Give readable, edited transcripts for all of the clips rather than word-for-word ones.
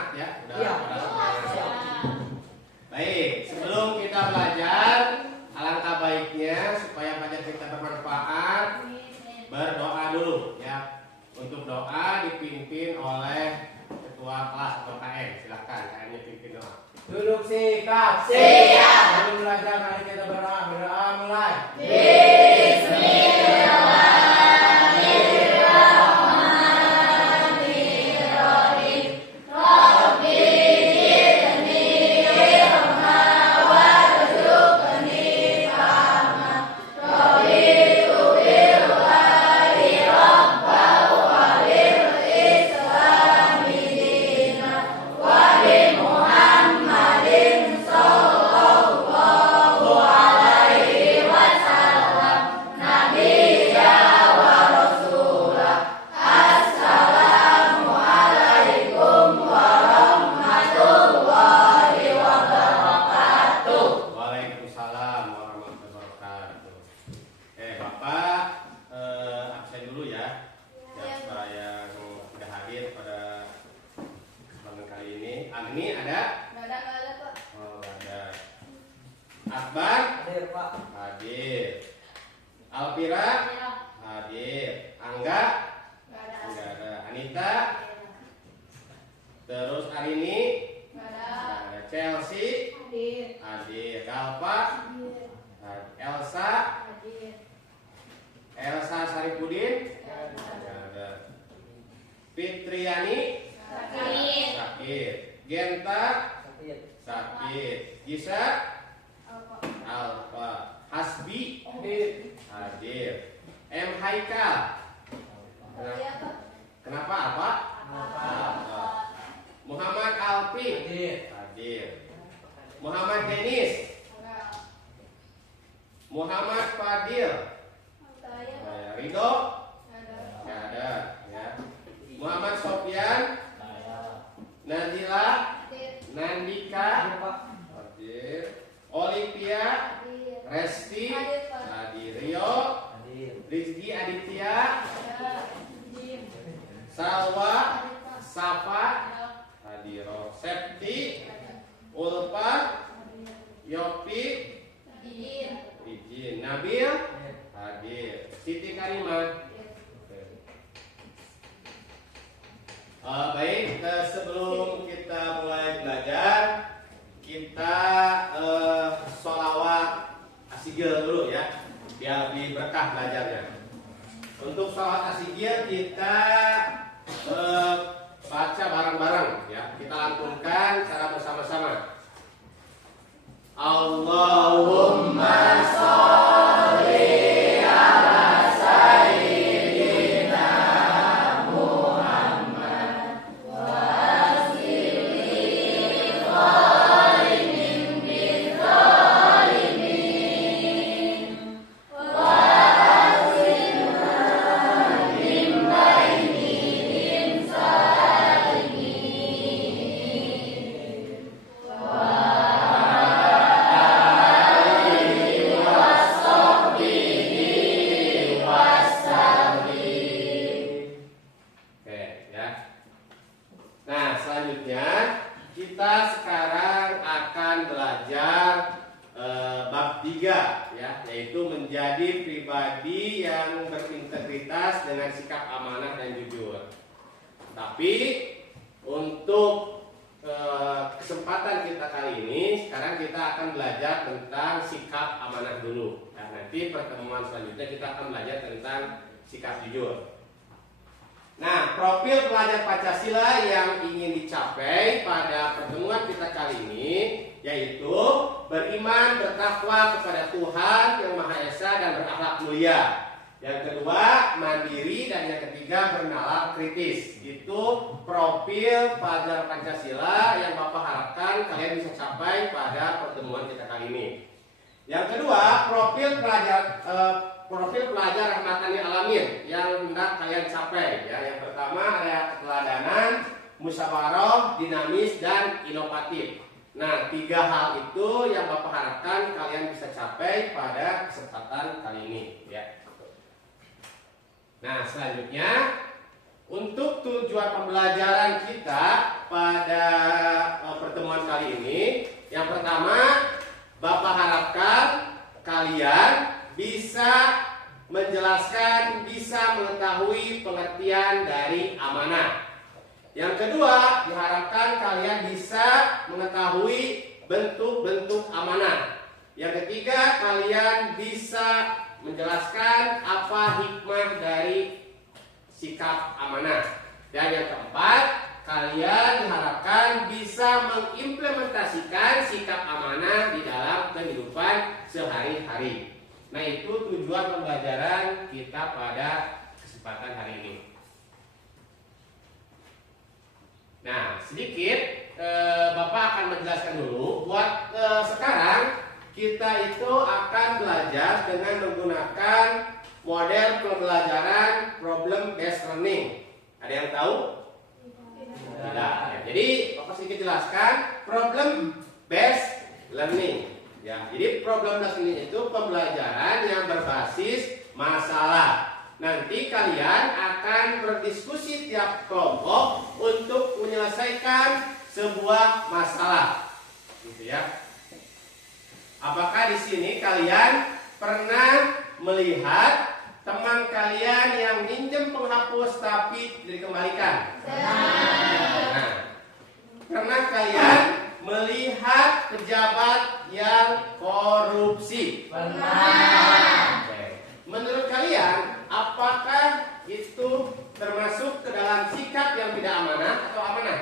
semangat ya? Udah Iya. pada semangat. Baik, sebelum kita belajar, alangkah baiknya supaya belajar kita bermanfaat, berdoa dulu ya. Untuk doa dipimpin oleh ketua kelas atau KM. Silakan KM-nya pimpin doa. Duduk sikap. Siap. Sebelum belajar mari kita berdoa. Berdoa mulai. Waalaikumsalam warahmatullahi wabarakatuh. Bapak absen dulu ya. Siapa yang sudah hadir pada kesempatan kali ini? Agni ada? Nggak ada Pak. Oh, ada. Akbar? Hadir Pak. Hadir. Alvira? Ya. Hadir. Angga? Nggak ada. Tidak ada. Anita? Terus Arini? Nggak ada. Tidak ada. Chelsea? Hadir. Hadir. Kalpa? Hadir. Elsa? Hadir. Elsa Saripudin? Nggak ada. Tidak ada. Fitriani? Sakit. Sakit. Genta? Sakit. Sakit. Gisa? Apa? Alfa. Hasbi? Hadir. Hadir. M. Haikal? Iya Pak. Kenapa Alfa? Apa? Muhammad Alfi? Hadir. Hadir. Muhammad Denis? Nggak. Muhammad Fadil? Saya Pak. Ridho? Nggak ada. Tidak ada ya. Muhammad Sofyan? Nazila? Hadir. Nandika? Hadir Pak. Hadir. Olivia? Hadir. Resti? Hadir Pak. Hadir. Rio? Hadir. Rizky Aditya? Ada. Hadir. Salwa? Hadir Pak. Safa? Ada. Hadir. Septi? Ada. Ulfa? Hadir. Yopi? Hadir. Izin. Nabil? Hadir. Siti Karimah? Hadir. Baik, sebelum kita mulai belajar, kita sholawat asigil dulu ya, biar lebih berkah belajarnya. Untuk sholawat asigil kita baca bareng-bareng ya, kita lantunkan secara bersama-sama. Allahumma sholli ala sayyidina Muhammad wa aslihi zalimin bizzalimin wa aslina min bainihim salimin wa Nah, selanjutnya kita sekarang akan belajar bab 3 ya, yaitu menjadi pribadi yang berintegritas dengan sikap amanah dan jujur. Tapi untuk kesempatan kita kali ini, sekarang kita akan belajar tentang sikap amanah dulu. Nah, nanti pertemuan selanjutnya kita akan belajar tentang sikap jujur. Nah, profil pelajar Pancasila yang ingin dicapai pada pertemuan kita kali ini yaitu beriman, bertakwa kepada Tuhan Yang Maha Esa dan berakhlak mulia. Yang kedua, mandiri, dan yang ketiga, bernalar kritis. Itu profil pelajar Pancasila yang Bapak harapkan kalian bisa capai pada pertemuan kita kali ini. Yang kedua, profil pelajar rahmatan lil alamin yang hendak kalian capai. Ya, yang pertama ada keteladanan, musyawarah, dinamis, dan inovatif. Nah, 3 hal itu yang Bapak harapkan kalian bisa capai pada kesempatan kali ini. Ya. Nah, selanjutnya untuk tujuan pembelajaran kita pada pertemuan kali ini, yang pertama, Bapak harapkan kalian bisa menjelaskan, bisa mengetahui pengertian dari amanah. Yang kedua, diharapkan kalian bisa mengetahui bentuk-bentuk amanah. Yang ketiga, kalian bisa menjelaskan apa hikmah dari sikap amanah. Dan yang keempat, kalian diharapkan bisa mengimplementasikan sikap amanah di dalam kehidupan sehari-hari. Nah, itu tujuan pembelajaran kita pada kesempatan hari ini. Nah, sedikit Bapak akan menjelaskan dulu. Buat sekarang kita itu akan belajar dengan menggunakan model pembelajaran problem based learning. Ada yang tahu? Tidak. Ya, jadi Bapak sedikit jelaskan problem based learning. Ya, jadi problem based learning itu pembelajaran yang berbasis masalah. Nanti kalian akan berdiskusi tiap kelompok untuk menyelesaikan sebuah masalah, gitu ya. Apakah di sini kalian pernah melihat teman kalian yang minjem penghapus tapi dikembalikan? Nah, pernah kalian melihat pejabat yang korupsi? Pernah. Oke. Menurut kalian, apakah itu termasuk ke dalam sikap yang tidak amanah atau amanah?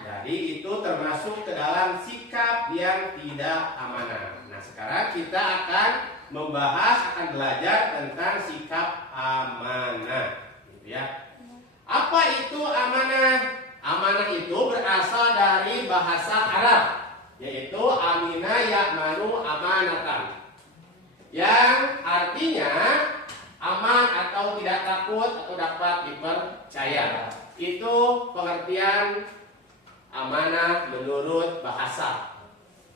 Jadi itu termasuk ke dalam sikap yang tidak amanah. Nah, sekarang kita akan akan belajar tentang sikap amanah, gitu ya. Apa itu amanah? Amanah itu berasal dari bahasa Arab, yaitu amina ya'manu amanatan, yang artinya aman atau tidak takut atau dapat dipercaya. Itu pengertian amanah menurut bahasa.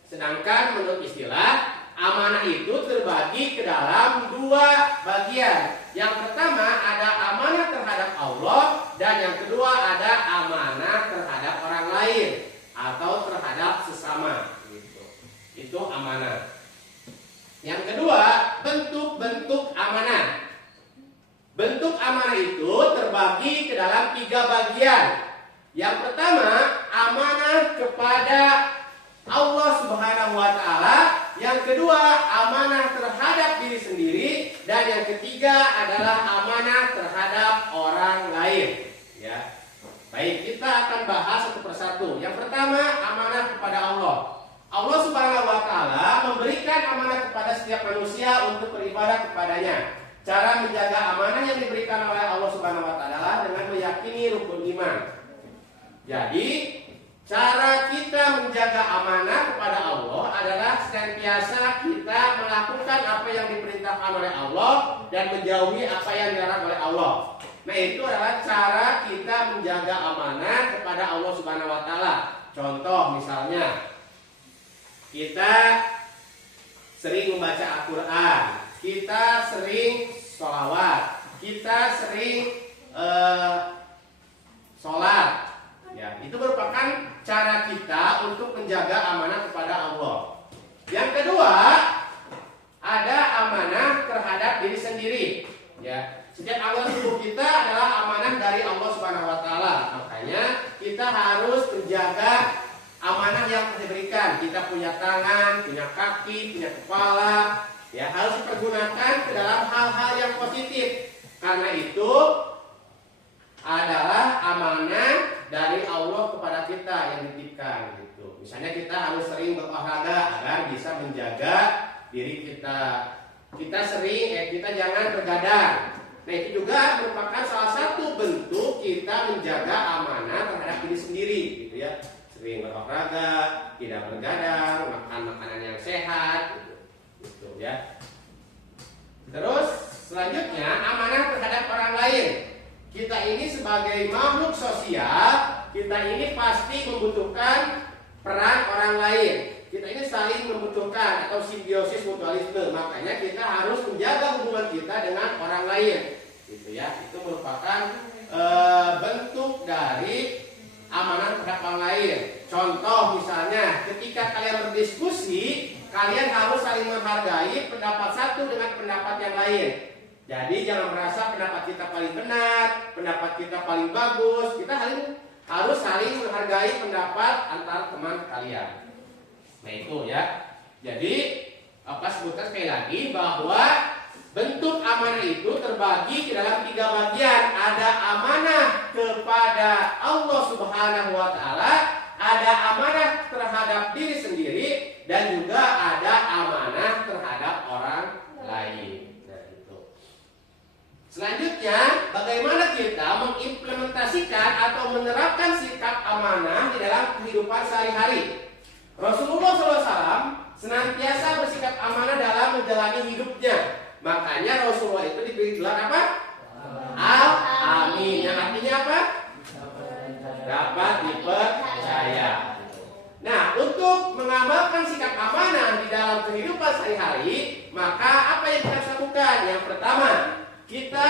Sedangkan menurut istilah, amanah itu terbagi ke dalam dua bagian. Yang pertama ada amanah terhadap Allah, dan yang kedua ada amanah terhadap orang lain atau terhadap sesama. Itu amanah. Yang kedua, bentuk-bentuk amanah. Bentuk amanah itu terbagi ke dalam 3 bagian. Yang pertama, amanah kepada Allah Subhanahu wa Ta'ala. Yang kedua, amanah terhadap diri sendiri. Dan yang ketiga adalah amanah terhadap orang lain. Ya. Baik, kita akan bahas satu persatu. Yang pertama, amanah kepada Allah. Allah Subhanahu wa Ta'ala memberikan amanah kepada setiap manusia untuk beribadah kepadanya. Cara menjaga amanah yang diberikan oleh Allah Subhanahu wa Ta'ala dengan meyakini rukun iman. Jadi, cara kita menjaga amanah kepada Allah adalah senantiasa kita melakukan apa yang diperintahkan oleh Allah dan menjauhi apa yang dilarang oleh Allah. Nah, itu adalah cara kita menjaga amanah kepada Allah Subhanahu wa Ta'ala. Contoh misalnya, kita sering membaca Al-Quran, kita sering sholawat, kita sering sholat. Ya, itu merupakan cara kita untuk menjaga amanah kepada Allah. Yang kedua, ada amanah terhadap diri sendiri. Ya, setiap anggota tubuh kita adalah amanah dari Allah Subhanahu wa Ta'ala. Makanya kita harus menjaga amanah yang diberikan. Kita punya tangan, punya kaki, punya kepala, ya, harus dipergunakan ke dalam hal-hal yang positif. Karena itu adalah amanah dari Allah kepada kita yang dititipkan, gitu. Misalnya kita harus sering berolahraga agar bisa menjaga diri kita. Kita jangan bergadang. Nah, itu juga merupakan salah satu bentuk kita menjaga amanah terhadap diri sendiri, gitu ya. Sering berolahraga, tidak bergadang, makan makanan yang sehat, gitu ya. Terus selanjutnya amanah terhadap orang lain. Kita ini sebagai makhluk sosial, kita ini pasti membutuhkan peran orang lain. Kita ini saling membutuhkan atau simbiosis mutualisme. Makanya kita harus menjaga hubungan kita dengan orang lain. gitu ya. Itu merupakan bentuk dari amanah terhadap orang lain. Contoh misalnya, ketika kalian berdiskusi, kalian harus saling menghargai pendapat satu dengan pendapat yang lain. Jadi jangan merasa pendapat kita paling benar, pendapat kita paling bagus. Kita harus saling menghargai pendapat antar teman kalian. Nah itu ya. Jadi sebutkan sekali lagi bahwa bentuk amanah itu terbagi ke dalam 3 bagian. Ada amanah kepada Allah Subhanahu wa Ta'ala, ada amanah terhadap diri sendiri, dan juga ada amanah terhadap orang lain. Nah, itu. Selanjutnya, bagaimana kita mengimplementasikan atau menerapkan sikap amanah di dalam kehidupan sehari-hari? Rasulullah SAW senantiasa bersikap amanah dalam menjalani hidupnya. Makanya Rasulullah itu diberi gelar apa? Al-Amin. Yang artinya apa? Dapat dipercaya. Nah, untuk mengamalkan sikap amanah di dalam kehidupan sehari-hari, maka apa yang kita harus lakukan? Yang pertama, kita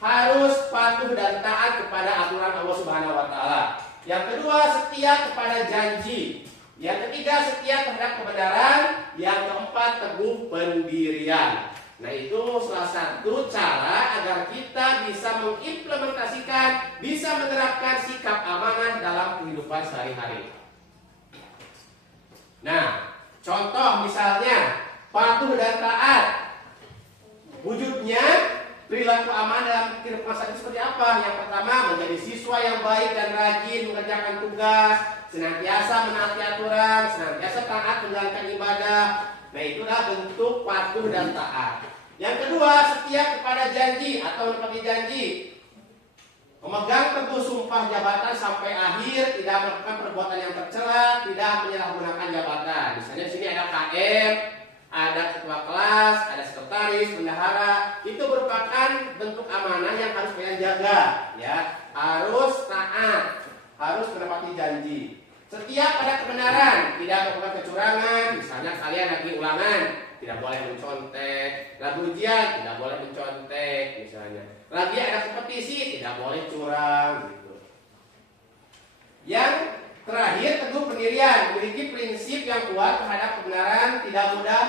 harus patuh dan taat kepada aturan Allah Subhanahu wa Ta'ala. Yang kedua, setia kepada janji. Yang ketiga, setia terhadap kebenaran. Yang keempat, teguh pendirian. Nah, itu salah satu cara agar kita bisa mengimplementasikan, bisa menerapkan sikap amanah dalam kehidupan sehari-hari. Nah, contoh misalnya patuh dan taat. Wujudnya perilaku amanah dalam kehidupan sehari-hari seperti apa? Yang pertama, menjadi siswa yang baik dan rajin mengerjakan tugas, senantiasa menaati aturan, senantiasa taat menjalankan ibadah. Nah, itulah bentuk patuh dan taat. Yang kedua, setia kepada janji atau menepati janji. Memegang teguh sumpah jabatan sampai akhir, tidak melakukan perbuatan yang tercela, tidak menyalahgunakan jabatan. Misalnya di sini ada KM, ada ketua kelas, ada sekretaris, bendahara. Itu merupakan bentuk amanah yang harus kalian jaga, ya. Harus taat, harus menepati janji. Setia pada kebenaran, tidak melakukan kecurangan. Misalnya kalian lagi ulangan, tidak boleh mencontek. Lagi ujian, tidak boleh mencontek. Misalnya lagi ada kompetisi, tidak boleh curang. Gitu. Yang terakhir, teguh pendirian, memiliki prinsip yang kuat terhadap kebenaran, tidak mudah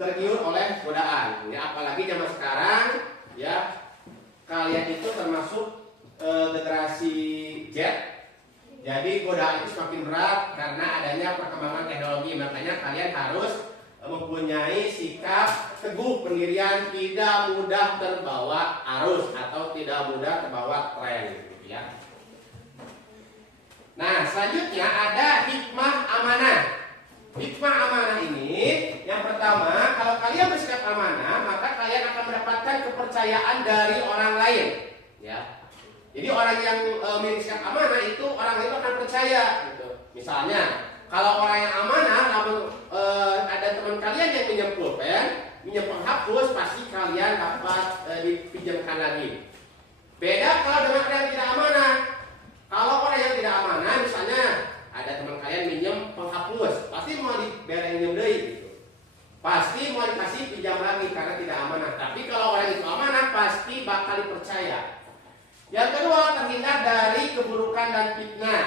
tergiur oleh godaan. Ya, apalagi zaman sekarang, ya, kalian itu termasuk generasi Z. Jadi godaan itu semakin berat karena adanya perkembangan teknologi. Makanya kalian harus mempunyai sikap teguh pendirian, tidak mudah terbawa arus atau tidak mudah terbawa tren, gitu ya. Nah, selanjutnya ada hikmah amanah. Hikmah amanah ini, yang pertama, kalau kalian bersikap amanah, maka kalian akan mendapatkan kepercayaan dari orang lain, ya. Jadi orang yang memiliki sikap amanah itu orang itu akan percaya, gitu. Misalnya, kalau orang yang amanah, namun ada teman kalian yang minjem pulpen, minjem penghapus, pasti kalian dapat dipinjamkan lagi. Beda kalau dengan orang yang tidak amanah. Kalau orang yang tidak amanah, misalnya ada teman kalian minjem penghapus, pasti mau diberi minjem deui, gitu. Pasti mau dikasih pinjam lagi karena tidak amanah. Tapi kalau orang itu amanah, pasti bakal dipercaya. Yang kedua, terhindar dari keburukan dan fitnah.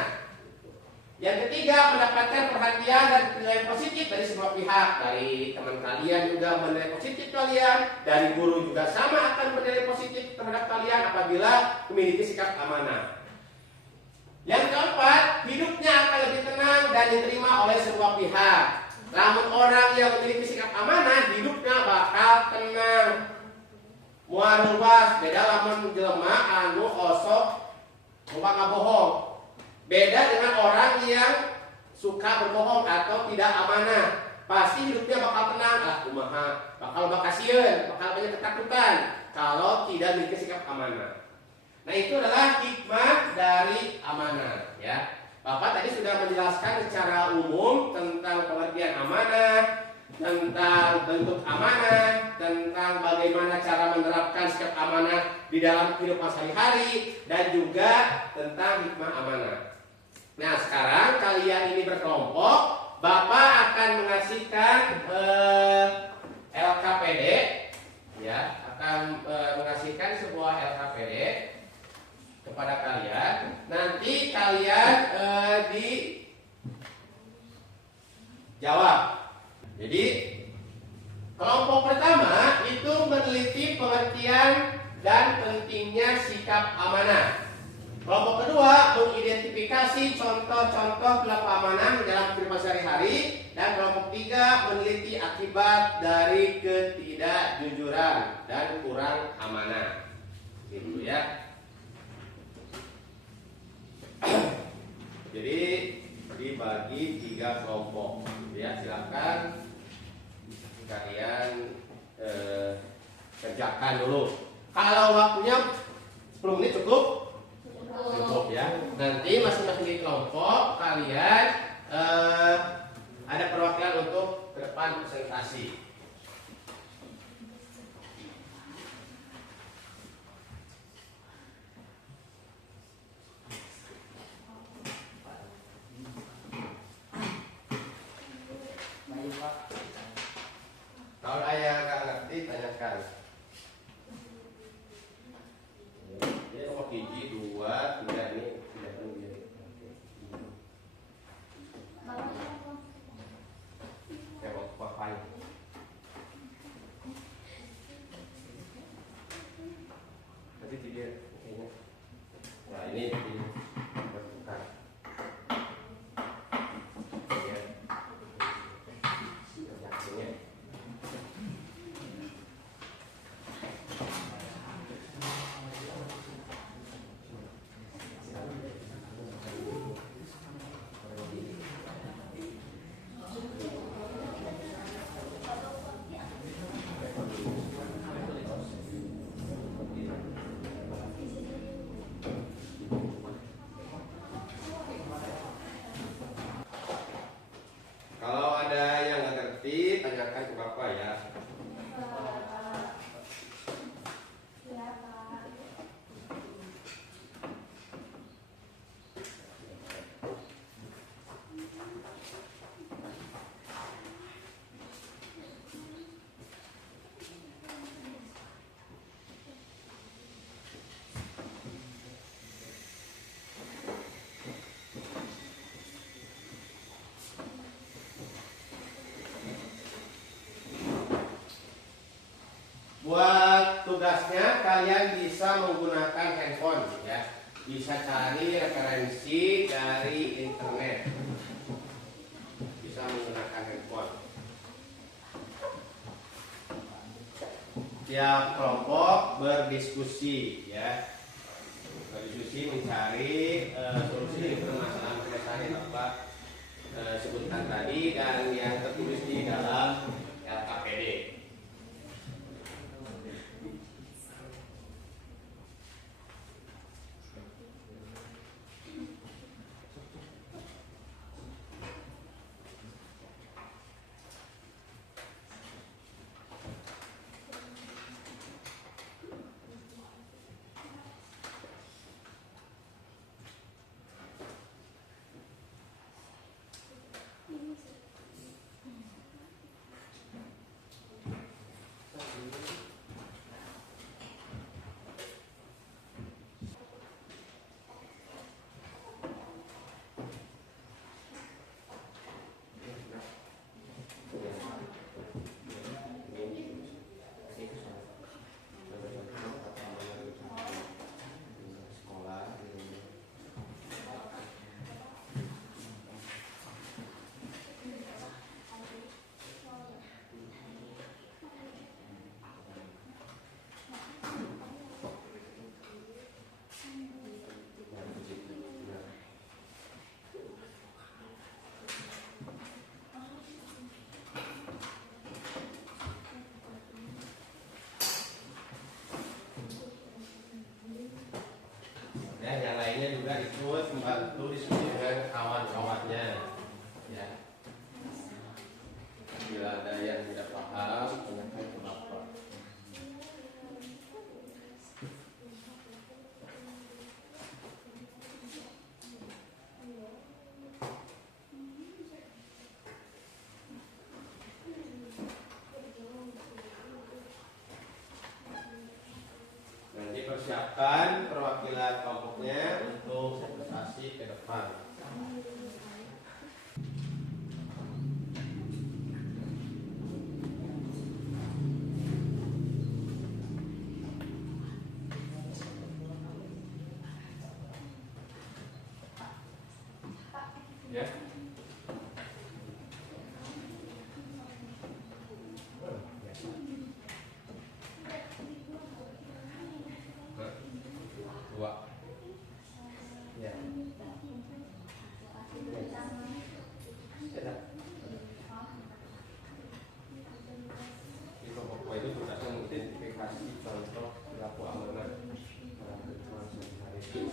Yang ketiga, mendapatkan perhatian dan penilaian positif dari semua pihak. Dari teman kalian juga menilai positif kalian, dari guru juga sama akan menilai positif terhadap kalian apabila memiliki sikap amanah. Yang keempat, hidupnya akan lebih tenang dan diterima oleh semua pihak. Namun orang yang memiliki sikap amanah, hidupnya bakal tenang. Mual luas, beda lamun jelema anu osok loba ngabohong. Beda dengan orang yang suka berbohong atau tidak amanah. Pasti hidupnya bakal tenang, kumaha, bakal bakasieun, bakal banyak ketakutan kalau tidak memiliki sikap amanah. Nah, itu adalah hikmah dari amanah, ya. Bapak tadi sudah menjelaskan secara umum tentang pengertian amanah, tentang bentuk amanah, tentang bagaimana cara menerapkan sikap amanah di dalam kehidupan sehari-hari, dan juga tentang hikmah amanah. Nah, sekarang kalian ini berkelompok, Bapak akan mengasihkan LKPD, ya, akan akan mengasihkan sebuah LKPD kepada kalian. Nanti kalian dijawab. Jadi kelompok pertama itu meneliti pengertian dan pentingnya sikap amanah. Kelompok kedua mengidentifikasi contoh-contoh perilaku amanah dalam kehidupan sehari-hari. Dan kelompok tiga meneliti akibat dari ketidakjujuran dan kurang amanah. Gitu ya. Jadi dibagi 3 kelompok. Ya, silakan kalian kerjakan dulu. Kalau waktunya 10 menit cukup? Cukup ya. Nanti masing-masing di kelompok kalian ada perwakilan untuk ke depan presentasi. Kalau ayah nggak ngerti, tanyakan. Ini nomor hiji, 2, 3 ini tidak perlu dia. Ya, papai. Nanti tiga kayaknya. Nah ini bukan. Ya. Yakinnya. Kalau ada yang nggak ngerti, tanyakan ke Bapak ya. Buat tugasnya kalian bisa menggunakan handphone ya. Bisa cari referensi dari internet. Bisa menggunakan handphone. Tiap kelompok berdiskusi ya. Berdiskusi mencari solusi permasalahan yang Bapak sebutkan tadi dan yang tertulis di dalam LKPD. Ya, yang lainnya juga ikut membantu diskusi dengan kawan-kawannya. Ya. Bila ada yang tidak paham, tanyakan ke Bapak. mempersiapkan perwakilan kelompoknya untuk presentasi ke depan. Ya. Dua. Ya. Di kelompok itu tugasnya mengidentifikasi contoh perilaku amanah dalam kehidupan sehari-hari.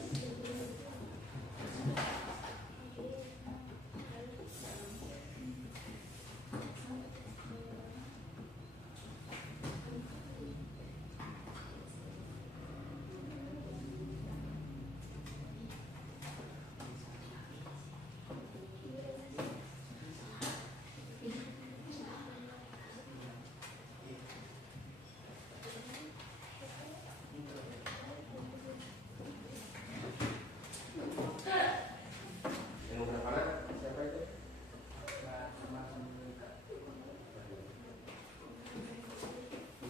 Yang berapa anak? Siapa itu?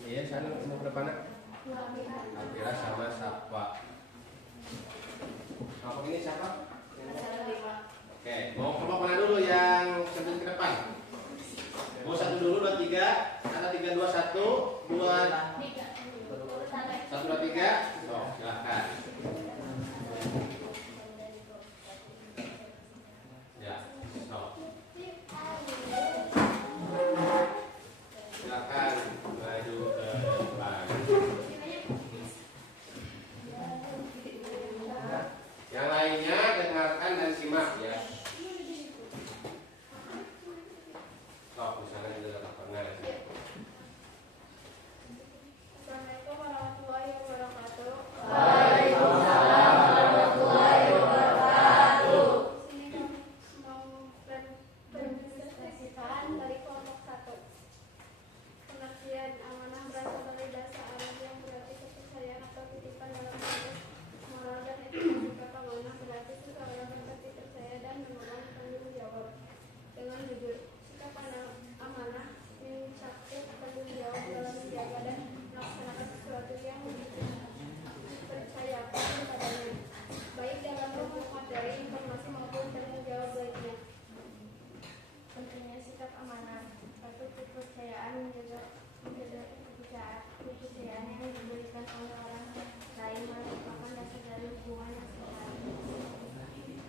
Iya, sana umur berapa anak? Alvira sama Safa. Kelompok ini siapa? Oke, mau kelompok mana dulu yang sebelum ke depan? Mau 1 dulu, 2, 3 atau 3, 2, 1 2 1, 2, 3. Oh, silahkan. Ya, so. Silakan maju ke depan. Yang lainnya dengarkan dan simak ya. Stop, misalnya juga tak pernah. Assalamualaikum warahmatullahi wabarakatuh. Waalaikumsalam warahmatullahi wabarakatuh. Di sini mau presentasikan dari kelompok 1. Pengertian amanah berasal dari bahasa Arab yang berarti kepercayaan atau titipan dalam konteks moral dan etika. Sikap amanah berarti seseorang dapat dipercaya dan memegang tanggung jawab dengan jujur. Sikap amanah mencakup tanggung jawab dalam menjaga dan melaksanakan sesuatu yang dipercayakan kepadanya, baik dalam bentuk materi, informasi maupun tanggung jawab lainnya. Pentingnya sikap amanah. Satu, kepercayaan menjaga kepercayaan yang diberikan oleh orang lain merupakan dasar dari hubungan yang sehat.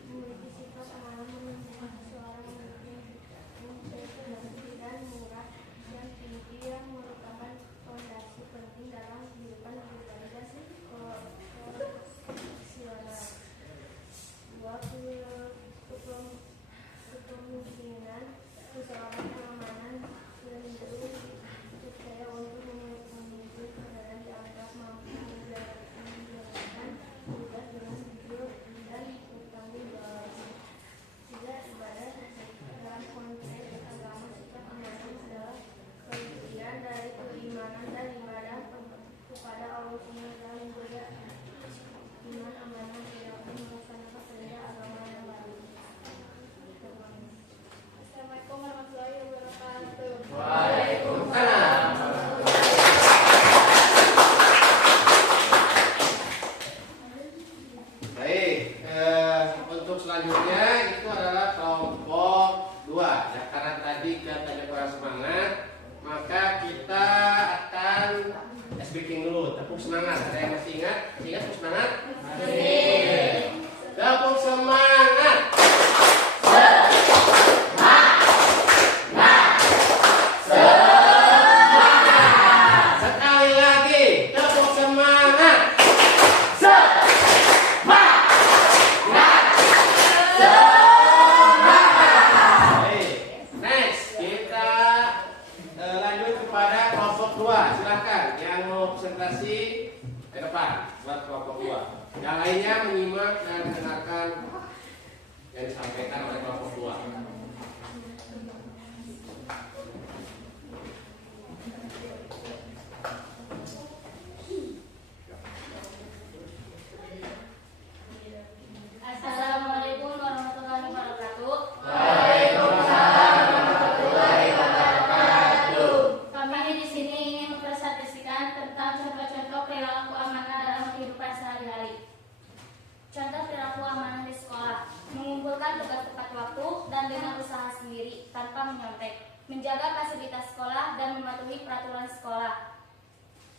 Memiliki sifat amanah menunjukkan seseorang memiliki integritas dan murah yang tinggi yang merupakan fondasi penting dalam kehidupan pribadi dan profesional. Dua, kepemimpinan. Seseorang yang amanah cenderung dipercaya untuk memimpin kendaraan dianggap mampu menjalankan tugas dengan jujur dan bertanggung jawab. Tiga, ibadah. Dalam konteks agama, sikap amanah adalah bagian dari keimanan dan ibadah kepada Allah Subhanahu juga iman amanah dalam melaksanakan perintah agama yang baru. Assalamualaikum warahmatullahi wabarakatuh. Waalaikumsalam. Baik, untuk selanjutnya itu adalah kelompok 2. Ya, karena tadi katanya kurang semangat, maka kita akan speaking dulu. Tepuk semangat. Ada yang masih ingat? Masih ingat tepuk semangat? Tepuk semangat. Sekali lagi, tepuk semangat. Baik, next kita lanjut kepada kelompok 2. Silakan yang mau presentasi ke depan buat kelompok 2. Yang lainnya menyimak dan mendengarkan yang disampaikan oleh kelompok 2. menyontek, menjaga fasilitas sekolah, dan mematuhi peraturan sekolah.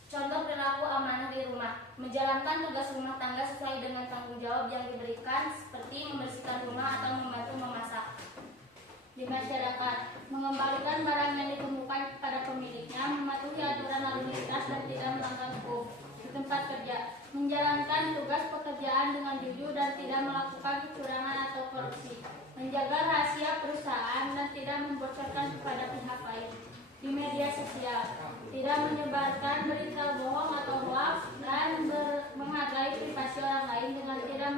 Contoh perilaku amanah di rumah: menjalankan tugas rumah tangga sesuai dengan tanggung jawab yang diberikan, seperti membersihkan rumah atau membantu memasak. Di masyarakat, mengembalikan barang yang ditemukan kepada pemiliknya, mematuhi aturan lalu lintas dan tidak melanggar hukum. Di tempat kerja, menjalankan tugas pekerjaan dengan jujur dan tidak melakukan kecurangan atau korupsi, menjaga rahasia perusahaan dan tidak membocorkan kepada pihak lain. Di media sosial, tidak menyebarkan berita bohong atau hoax dan menghargai privasi orang lain dengan tidak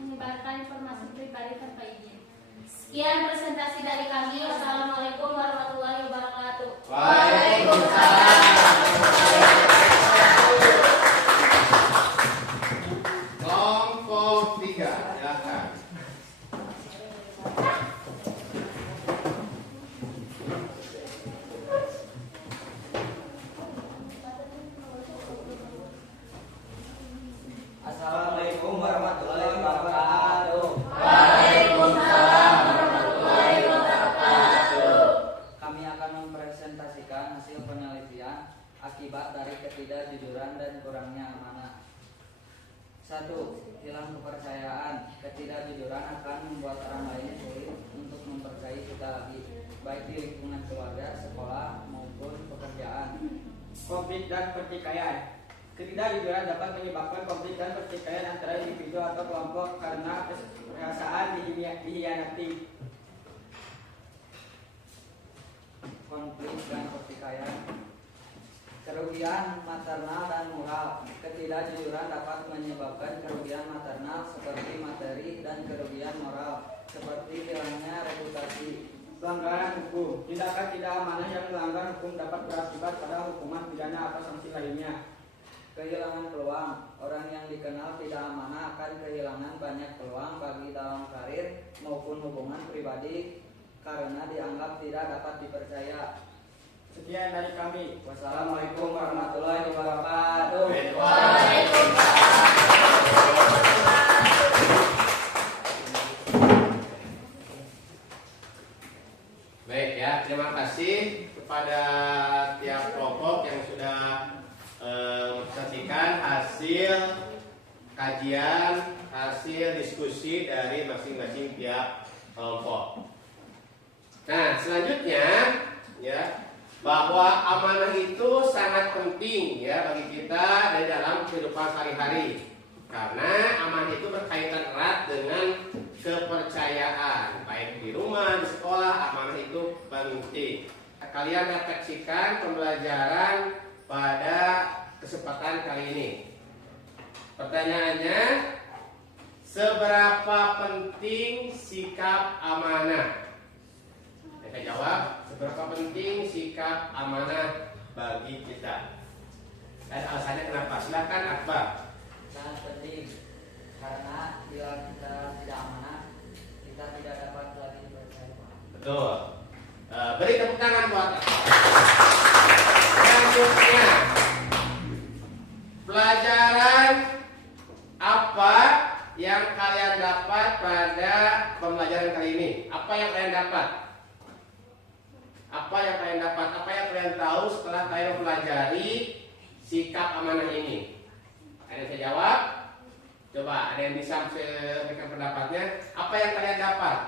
menyebarkan informasi pribadi tanpa izin. Sekian presentasi dari kami. Wassalamualaikum warahmatullahi wabarakatuh. Waalaikumsalam. Kelompok 3, silakan. Assalamualaikum warahmatullahi wabarakatuh. Waalaikumsalam warahmatullahi wabarakatuh. Kami akan mempresentasikan hasil penelitian akibat dari ketidakjujuran dan kurangnya amanah. 1. Hilang kepercayaan. Ketidakjujuran akan membuat orang lain sulit untuk mempercayai kita lagi, baik di lingkungan keluarga, sekolah, maupun pekerjaan. Konflik dan pertikaian. Ketidakjujuran dapat menyebabkan konflik dan pertikaian antara individu atau kelompok karena perasaan dihianati. Konflik dan pertikaian. Kerugian maternal dan moral. Ketidakjujuran dapat menyebabkan kerugian maternal seperti materi dan kerugian moral seperti hilangnya reputasi. Pelanggaran hukum. Tindakan tidak amanah yang melanggar hukum dapat berakibat pada hukuman pidana atau sanksi lainnya. Kehilangan peluang. Orang yang dikenal tidak amanah akan kehilangan banyak peluang bagi dalam karir maupun hubungan pribadi karena dianggap tidak dapat dipercaya. Sekian dari kami. Wassalamualaikum warahmatullahi wabarakatuh. Baik ya, terima kasih kepada tiap kelompok yang sudah mempresentasikan hasil kajian, hasil diskusi dari masing-masing tiap kelompok. Nah, selanjutnya ya, bahwa amanah itu sangat penting ya bagi kita dari dalam kehidupan sehari-hari. Karena amanah itu berkaitan erat dengan kepercayaan, baik di rumah, di sekolah, amanah itu penting. Kalian refleksikan pembelajaran pada kesempatan kali ini. Pertanyaannya, seberapa penting sikap amanah? Kita jawab, seberapa penting sikap amanah bagi kita? Dan alasannya kenapa? Silakan Akbar. Sangat penting karena bila kita tidak amanah, kita tidak dapat lagi dipercaya. Betul. Beri tepuk tangan buat Akbar. Selanjutnya, pelajaran apa yang kalian dapat pada pembelajaran kali ini? Apa yang kalian dapat? Apa yang kalian dapat? Apa yang kalian tahu setelah kalian mempelajari sikap amanah ini? Ada yang bisa jawab? Coba, ada yang bisa memberikan pendapatnya? Apa yang kalian dapat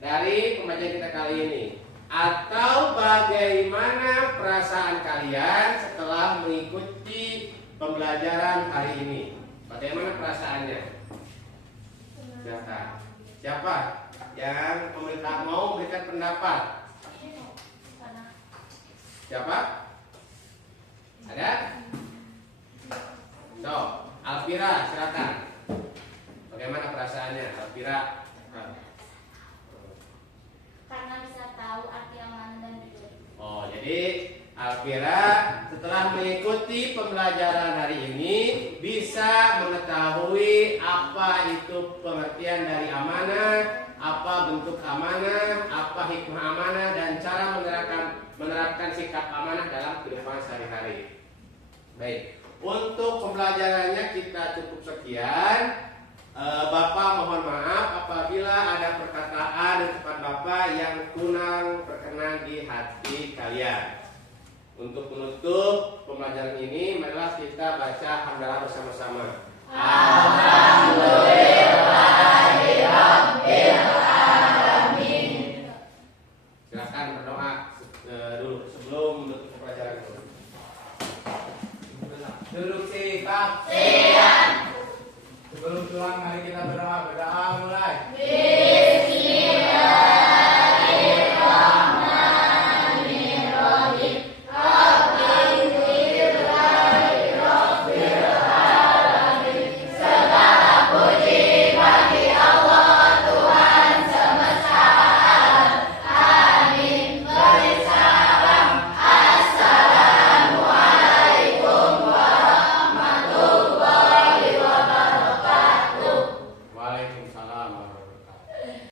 dari pembelajaran kita kali ini? Atau bagaimana perasaan kalian setelah mengikuti pembelajaran hari ini? Bagaimana perasaannya? Siapa yang mau memberikan pendapat? Siapa? Ada? So, Alvira, silakan. Bagaimana perasaannya, Alvira? Karena bisa tahu arti amanah dan jujur. Oh, jadi Alvira setelah mengikuti pembelajaran hari ini bisa mengetahui apa itu pengertian dari amanah, apa bentuk amanah, apa hikmah amanah, dan cara menerapkan sikap amanah dalam kehidupan sehari-hari. Baik, untuk pembelajarannya kita cukup sekian. Bapak mohon maaf apabila apabila ada perkataan di depan Bapak yang kurang berkenan di hati kalian. Untuk menutup pembelajaran ini, marilah kita baca hamdalah bersama-sama. Silakan berdoa dulu sebelum menutup pembelajaran itu. Duduk sikap. Sebelum pulang mari kita berdoa.